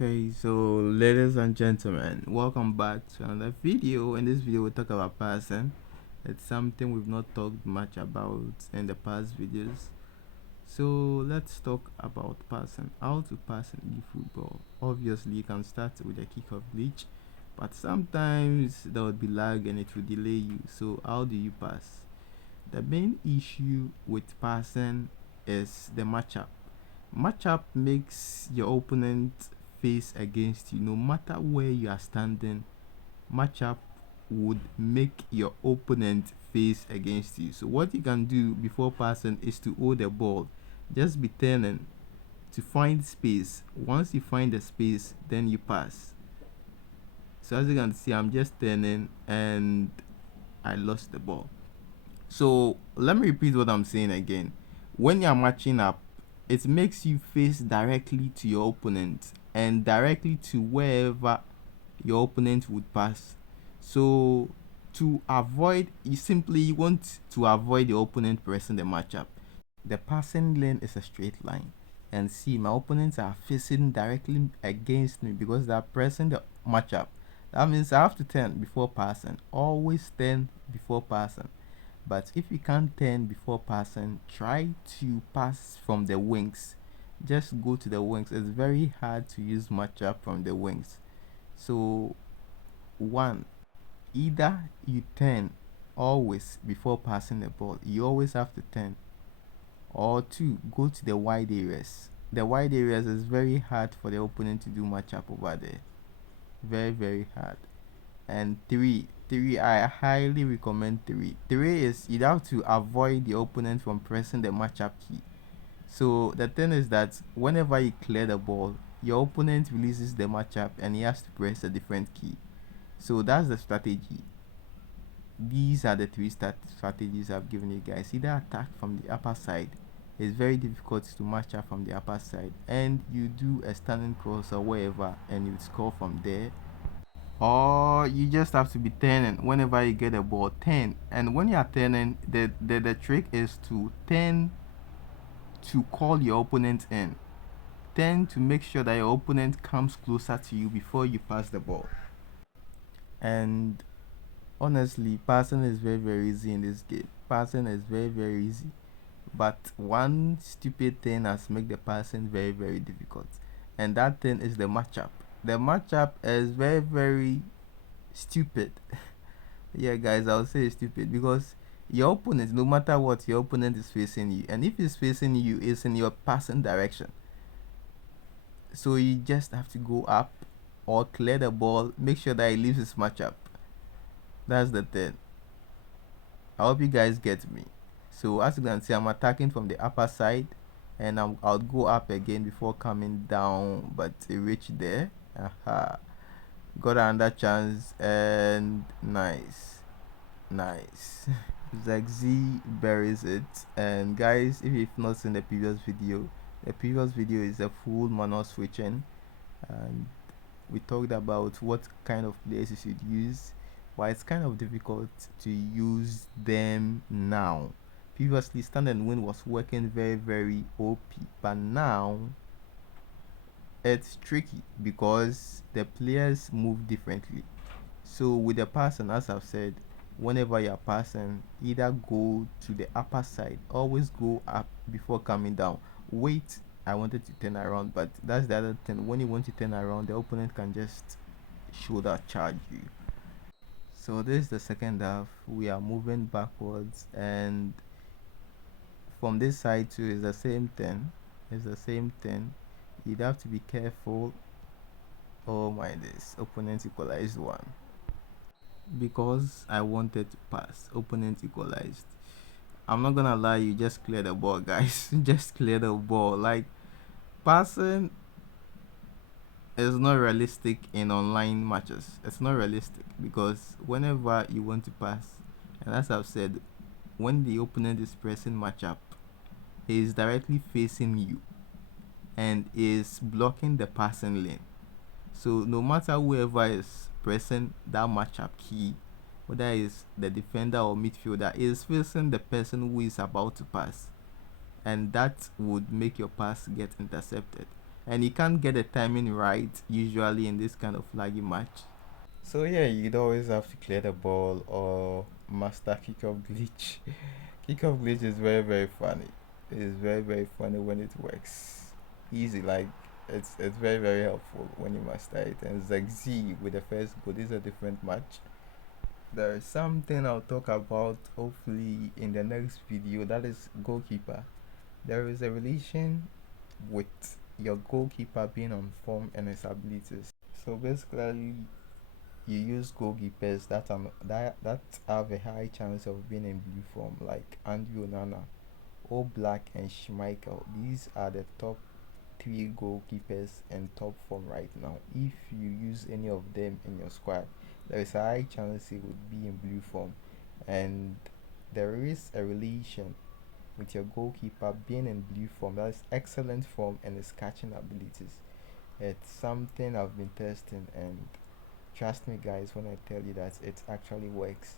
Okay, so ladies and gentlemen, welcome back to another video. In this video, we'll talk about passing. It's something we've not talked much about in the past videos. So let's talk about passing. How to pass in eFootball. Obviously, you can start with a kickoff glitch, but sometimes there will be lag and it will delay you. So how do you pass? The main issue with passing is the matchup. Matchup makes your opponent face against you no matter where you are standing. Matchup would make your opponent face against you. So what you can do before passing is to hold the ball. Just be turning to find space. Once you find the space, then you pass. So as you can see, I'm just turning and I lost the ball. So let me repeat what I'm saying again. When you're matching up, it makes you face directly to your opponent and directly to wherever your opponent would pass. So to avoid, you want to avoid your opponent pressing the matchup. The passing lane is a straight line. And see, my opponents are facing directly against me because they are pressing the matchup. That means I have to turn before passing. Always turn before passing. But if you can't turn before passing, try to pass from the wings. Just go to the wings. It's very hard to use matchup from the wings. So one, either you turn always before passing the ball. You always have to turn. Or two, go to the wide areas. The wide areas is very hard for the opponent to do matchup over there. Very, very hard. And three, I highly recommend three is you have to avoid the opponent from pressing the matchup key. So the thing is that whenever you clear the ball, your opponent releases the matchup and he has to press a different key. So that's the strategy. These are the three strategies I've given you guys. Either attack from the upper side. It's very difficult to match up from the upper side, and you do a standing cross or wherever and you score from there. Or you just have to be turning whenever you get a ball. Turn, and when you are turning, the trick is to turn to call your opponent in. Turn to make sure that your opponent comes closer to you before you pass the ball. And honestly, passing is very, very easy in this game. Passing is very, very easy. But one stupid thing has made the passing very, very difficult. And that thing is the matchup. The matchup is very, very stupid. Yeah, guys, I would say it's stupid because your opponent, no matter what, your opponent is facing you, and if he's facing you, it's in your passing direction. So you just have to go up or clear the ball, make sure that he leaves his matchup. That's the thing. I hope you guys get me. So as you can see, I'm attacking from the upper side, and I'll go up again before coming down, but it reached there. Aha. Got another chance, and nice. Zagzi buries it. And guys, if you've not seen the previous video is a full manual switching, and we talked about what kind of players you should use, why it's kind of difficult to use them now. Previously, stand and win was working very, very OP, but now it's tricky because the players move differently. So with the passing, as I've said, whenever you're passing, either go to the upper side, always go up before coming down. Wait, I wanted to turn around, but that's the other thing. When you want to turn around, the opponent can just shoulder charge you. So this is the second half. We are moving backwards, and from this side too is the same thing. It's the same thing. You'd have to be careful. Oh my, this opponent equalized one because I wanted to pass. Opponent equalized. I'm not gonna lie, you just clear the ball, guys. Just clear the ball. Like, passing is not realistic in online matches. It's not realistic because whenever you want to pass, and as I've said, when the opponent is pressing matchup, he is directly facing you and is blocking the passing lane. So no matter whoever is pressing that matchup key, whether it's the defender or midfielder, is facing the person who is about to pass, and that would make your pass get intercepted. and you can't get the timing right usually in this kind of laggy match. So yeah, you'd always have to clear the ball or master kickoff glitch. Kickoff glitch is very funny. It is very funny when it works. Easy, like it's very helpful when you master it. And it's like Z with the first goal. This is a different match. There is something I'll talk about hopefully in the next video, that is goalkeeper. There is a relation with your goalkeeper being on form and his abilities. So basically, you use goalkeepers that have a high chance of being in blue form, like Andrew Onana, Oblak, and Schmeichel. These are the top three goalkeepers in top form right now. If you use any of them in your squad, there is a high chance it would be in blue form, and there is a relation with your goalkeeper being in blue form. That is excellent form and his catching abilities. It's something I've been testing, and trust me guys when I tell you that it actually works.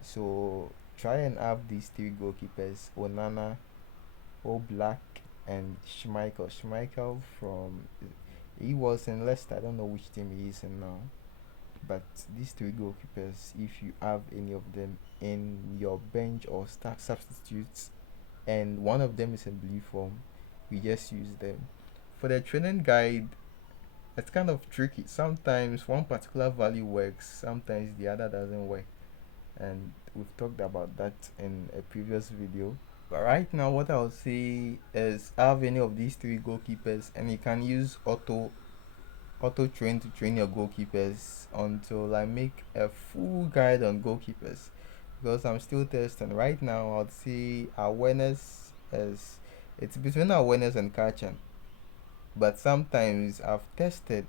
So try and have these three goalkeepers: Onana, Oblak, and Schmeichel. Schmeichel from, he was in Leicester. I don't know which team he is in now. But these three goalkeepers, if you have any of them in your bench or start substitutes, and one of them is in blue form, we just use them. For the training guide, it's kind of tricky. Sometimes one particular value works, sometimes the other doesn't work, and we've talked about that in a previous video. But right now, what I'll say is have any of these three goalkeepers, and you can use auto train to train your goalkeepers until I make a full guide on goalkeepers, because I'm still testing. Right now, I'd say awareness is, it's between awareness and catching, but sometimes I've tested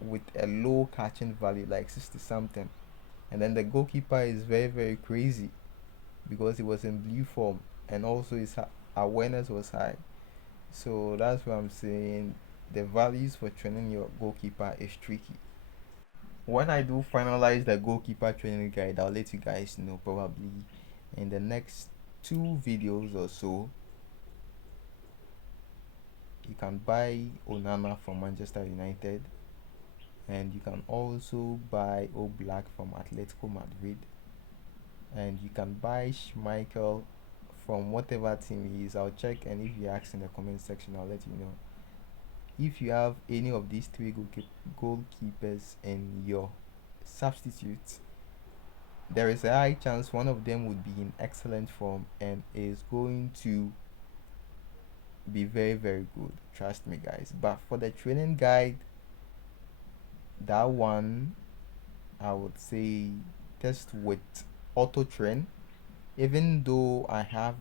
with a low catching value like 60 something, and then the goalkeeper is very crazy because he was in blue form, and also his awareness was high. So that's what I'm saying. The values for training your goalkeeper is tricky. When I do finalize the goalkeeper training guide, I'll let you guys know probably in the next 2 videos or so. You can buy Onana from Manchester United, and you can also buy Oblak from Atletico Madrid, and you can buy Schmeichel from whatever team he is. I'll check, and if you ask in the comment section, I'll let you know. If you have any of these three goalkeepers in your substitutes, there is a high chance one of them would be in excellent form and is going to be very good. Trust me guys. But for the training guide, that one I would say test with auto train. Even though I have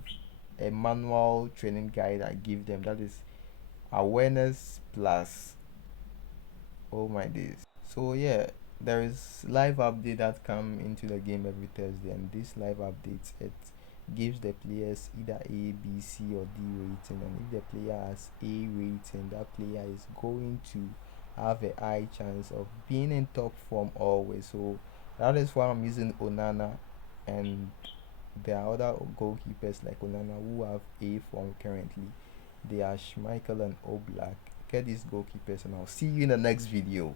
a manual training guide I give them, that is awareness plus, oh my days. So yeah, there is live update that come into the game every Thursday, and this live updates, it gives the players either A, B, C, or D rating, and if the player has A rating, that player is going to have a high chance of being in top form always. So that is why I'm using Onana, and there are other goalkeepers like Onana who have A form currently. They are Schmeichel and Oblak. Get these goalkeepers, and I'll see you in the next video.